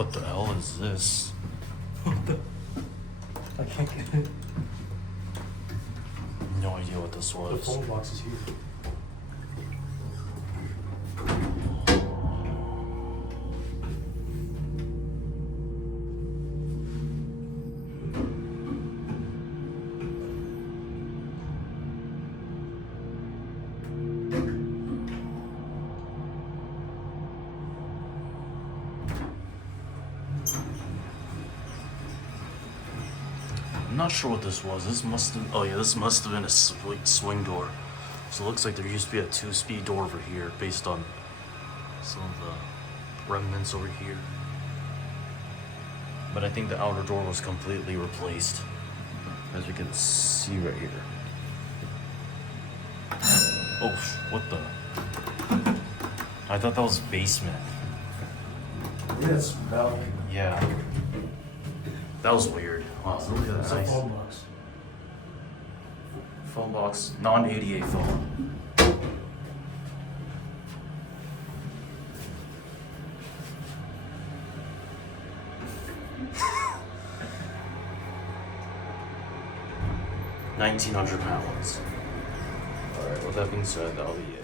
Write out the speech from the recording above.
What the hell is this? I can't get it. No idea what this The was. phone box is here. I'm not sure what this was. This must have. Oh yeah, this must have been a swing door. So it looks like there used to be a 2-speed door over here, based on some of the remnants over here. But I think the outer door was completely replaced, as we can see right here. Oh, what the? I thought that was basement. Yeah, it's balcony. Yeah. That was weird. Wow, look at It's that. a Nice. phone box. Phone box, non-ADA phone. £1,900. Alright, with that being said, that'll be it.